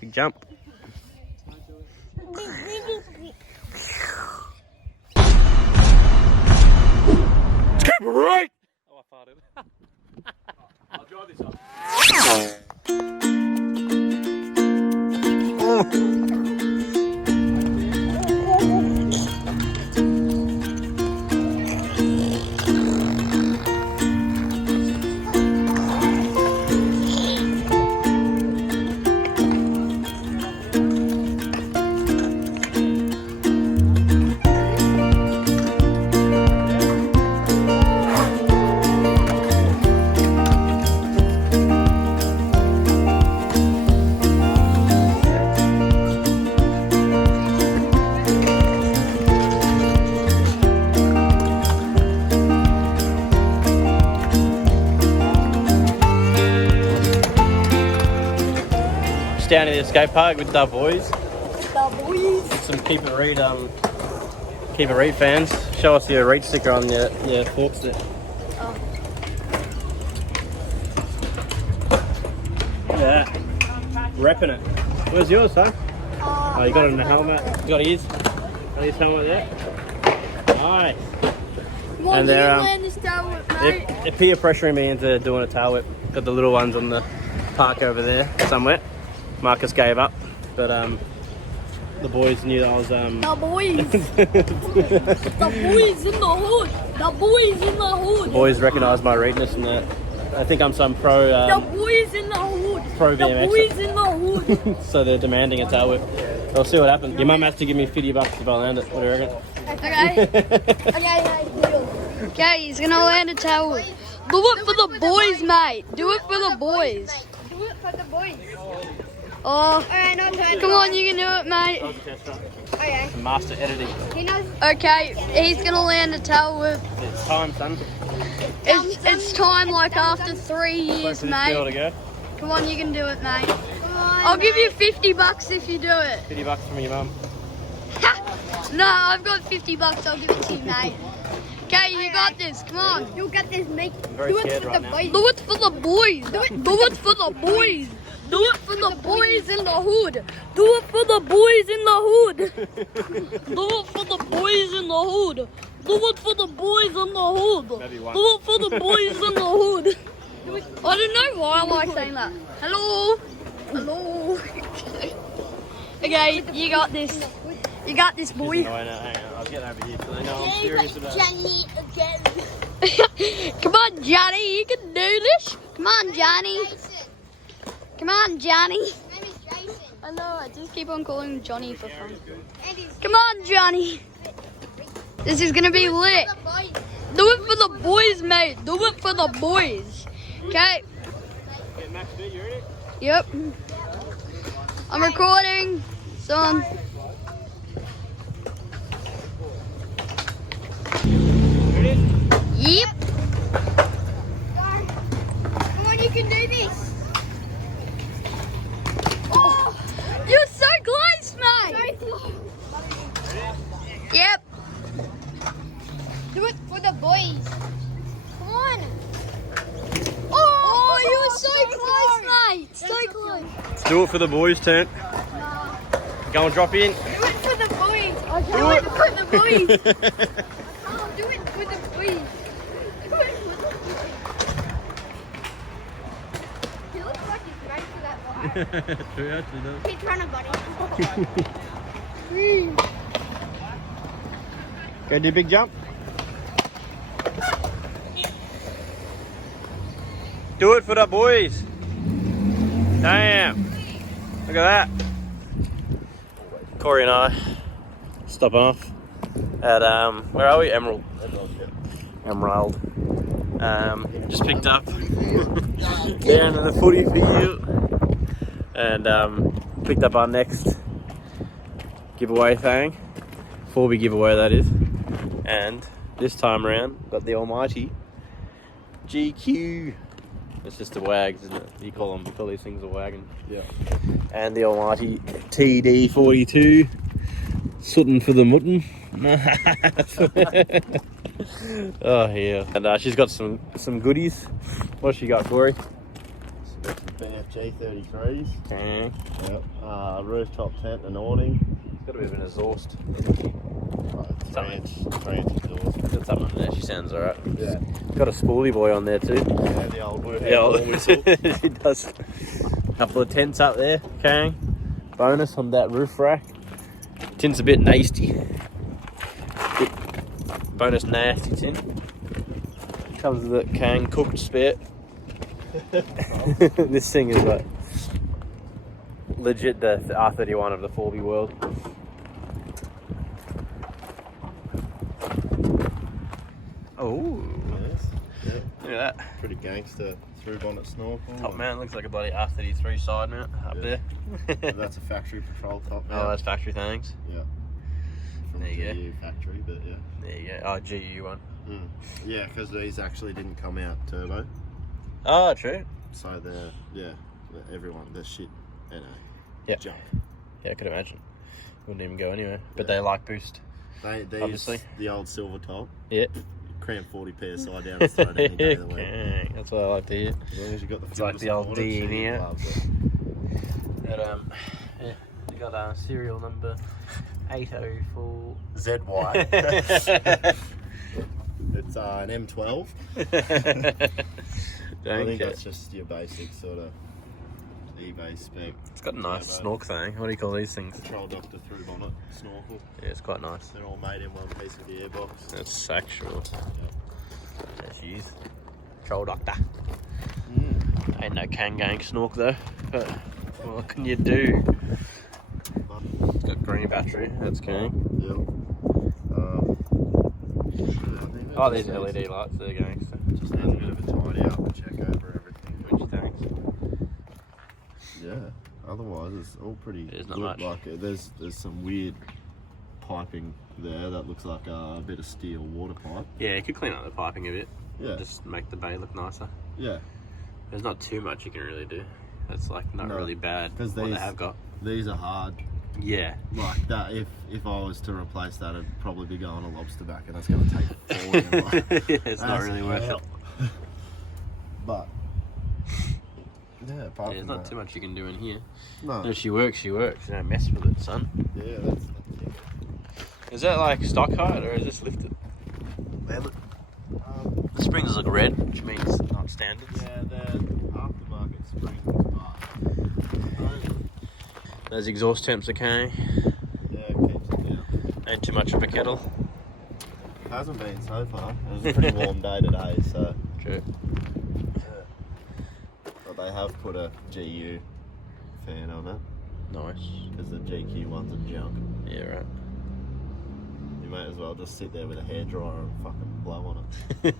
Big jump. Right. Oh, I farted. I'll drive this up. Down in the skate park with the boys. Some Keep It Reet fans. Show us your Reet sticker on your forks there. Oh. Yeah, repping it. Where's yours, son? Oh, you got it in the helmet. You got his helmet there. Nice. And they're peer pressuring me into doing a tail whip. Got the little ones on the park over there somewhere. Marcus gave up, but the boys knew that I was The boys! The boys in the hood! The boys in the hood! The boys recognise my readiness and that I think I'm some pro the boys in the hood! Pro BMX. The boys in the hood! So they're demanding a tail whip. We'll see what happens. Your mum has to give me $50 if I land it. What do you reckon? Okay. Okay, he's gonna land a tail whip. Do it for the boys, mate! Do it for the boys! Do it for the boys. Oh, come on, you can do it, mate. Okay. Master editing. He knows. Okay, he's gonna land a tail whip. It's time, son. It's time, like after 3 years, mate. Come on, you can do it, mate. I'll give you $50 if you do it. $50 from your mum. No, I've got $50. I'll give it to you, mate. Okay, you got this. Come on. You got this, mate. I'm very scared right now. Do it for the boys. Do it for the boys. Do it for the boys in the hood. Do it for the boys in the hood. Do it for the boys in the hood. Do it for the boys in the hood. Do it for the boys in the hood. I don't know why I like saying that. Hello. Hello. Okay, you got this. You got this, boy. No, hang on. I'll get over here so they know I'm serious about it. Johnny again. Come on, Johnny. You can do this. Come on, Johnny. Come on, Johnny. His name is Jason. I know, I just keep on calling him Johnny for fun. Come on, Johnny. This is gonna be lit. Do it for the boys, mate. Do it for the boys. Okay. Max, you ready? Yep. I'm recording. Son. Ready? Yep. Come on, you can do this. Oh, you're so close, mate. Yep. Do it for the boys. Come on. Oh, you were so close, mate. So close. Let's do it for the boys' turn. Go and drop in. Do it for the boys. Do it for the boys. Oh, do it for the boys. He looks like he's ready for that fire. True, actually does. Keep running, buddy. Go do a big jump. Do it for the boys. Damn. Look at that. Corey and I stopping off at where are we? Emerald. Just picked up down in the footy field and picked up our next giveaway thing. 4B giveaway, that is. And this time around, got the almighty GQ. It's just a wags, isn't it? You call these things a wagon. Yeah. And the almighty TD42. Sootin' for the mutton. Oh yeah. And she's got some goodies. What's she got, Corey? BFG 33s. Okay. Yep. Rooftop tent and awning. It's got a bit of an exhaust. 3-inch exhaust. Got something on there. She sounds alright. Yeah. Got a spoolie boy on there too. Yeah, the old word. Yeah, it does. A couple of tents up there. Okay. Bonus on that roof rack. Tin's a bit nasty. Bonus nasty tin. Comes with a Kang cooked spit. This thing is like legit the R31 of the 4B world. Oh, Yes. Yeah. look at that. Pretty gangster through bonnet snorkel. Top mount looks like a bloody R33 side mount up Yeah. there. That's a factory patrol top mount. Oh, that's factory things. Yeah. From There you go. GU factory, but yeah. There you go. Oh, GU one. Yeah, because these actually didn't come out turbo. Oh, true. So they're, they're shit. Yeah. Junk. Yeah, I could imagine. Wouldn't even go anywhere. But they like boost. These, Obviously. the old silver top. Yeah. Cram 40 PSI down and throw it any day of the week. Okay. That's what I like to hear. As long as you got the It's like the old filter D in support, here. she loves it. But, yeah, we got serial number 804. ZY. It's an M12. I think that's just your basic sort of eBay spec. It's got a nice turbo. snork thing. What do you call these things? Control Doctor through bonnet snorkel. Yeah, it's quite nice. They're all made in one piece of gearbox. It's actual. There she is. Troll Doctor. Ain't no Kang Gang snork though. But what can you do? It's got green battery. That's Kang. Yep. Oh, there's LED lights. They're gangster. Just needs a bit of a tidy up and check over everything. What do you think? Yeah. Otherwise, it's all pretty There's good. not much. Like there's some weird piping there that looks like a bit of steel water pipe. Yeah, you could clean up the piping a bit. Yeah. Just make the bay look nicer. Yeah. There's not too much you can really do. That's like not No, really bad. 'cause What they these- have got. These are hard. Yeah. Like that. If I was to replace that, it'd probably be going a lobster back, and that's going to take forward. It's not really worth it. But yeah, apart There's from not that, too much you can do in here. No. If she works, she works. You don't mess with it, son. Yeah, that's it. Is that like stock height or is this lifted? The springs look red, which means not standards. Yeah, they're aftermarket springs, but Those exhaust temps okay. yeah, it keeps it down. Ain't too much of a kettle. Hasn't been so far. It was a pretty warm day today, so. True. But they have put a GU fan on it Nice. because the GQ ones are junk. Yeah, right. You may as well just sit there with a hairdryer and fucking blow on it.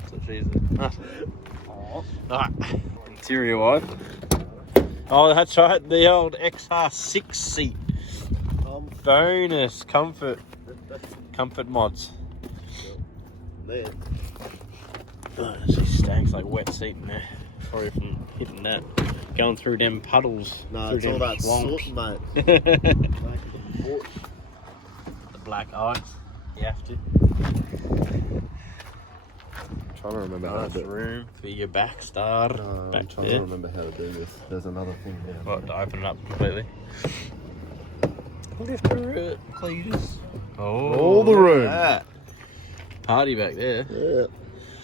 That's what she's Alright. Interior wide. Oh, that's right. The old XR6 seat. Bonus comfort mods. There. Oh, she stanks like wet seat in there. Sorry from hitting that. Going through them puddles. No, through it's all them that swamps. soot, mate. The black ice. You have to. Trying to remember how Nice to do it. room for your back star. I'm back trying there. to remember how to do this. There's another thing here. What, to open it up completely? Lift her Cletus. Oh, All the look at room. that. Party back there. Yeah.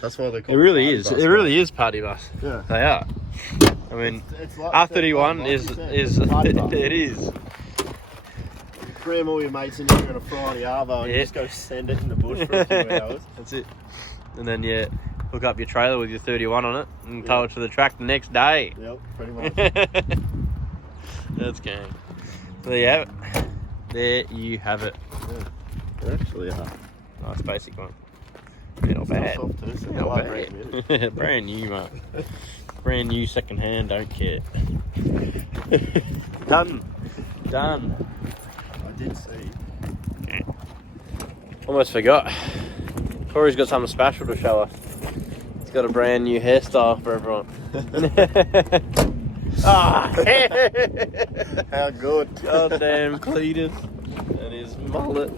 That's why they It call really party is. bus, It really is party bus. mate. Yeah. They are. I mean, It's like R31 is party bus. it is. You cram all your mates in here on a Friday arvo and Yeah. you just go send it in the bush for a few hours. That's it. And then you hook up your trailer with your 31 on it and tow it to the track the next day. Yep, pretty much. That's gang. There you have it. There you have it. They actually are. Nice basic one. Yeah, not bad. Soft too, so Not I like brand new. bad. Brand new, mate. Brand new, second hand, don't care. Done. Done. I did see. Almost forgot. Corey's got something special to show us. He's got a brand new hairstyle for everyone. Ah! How good. Goddamn Cletus and his mullet.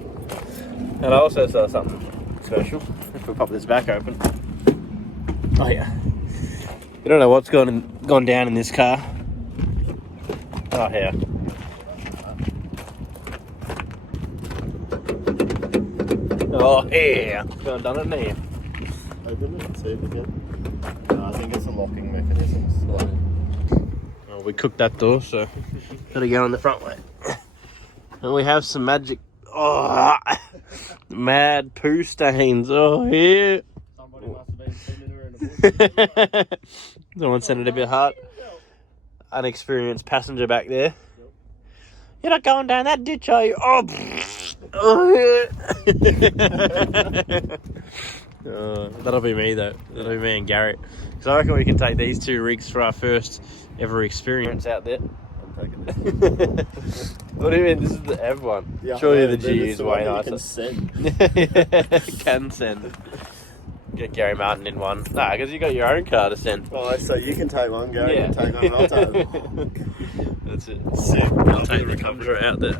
And I also saw something special. If we pop this back open. Oh yeah. You don't know what's gone down in this car. Oh, yeah. Oh, yeah. Gone done it now. Open it and see if again. No, I think it's a locking mechanism. Oh, we cooked that door, so gotta go in the front way. And we have some magic. Oh, mad poo stains. Oh, yeah. Somebody must have been swimming around the bush. Someone sent it a bit hard. Unexperienced passenger back there. You're not going down that ditch, are you? Oh, oh yeah. Oh, that'll be me though. That'll be me and Garrett. Because I reckon we can take these two rigs for our first ever experience out there. I'm taking this. What do you mean? This is the Ev one. Yeah, Surely the then G it's is the way one that nicer. you Can send. Get Gary Martin in one. Nah, because you got your own car to send. Oh, so you can take one, Gary. Yeah. You can take one, and I'll take one. That's it. Sick. I'll take the Contra out there.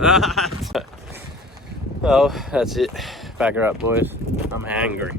Well, that's it. Back her up, boys. I'm hungry.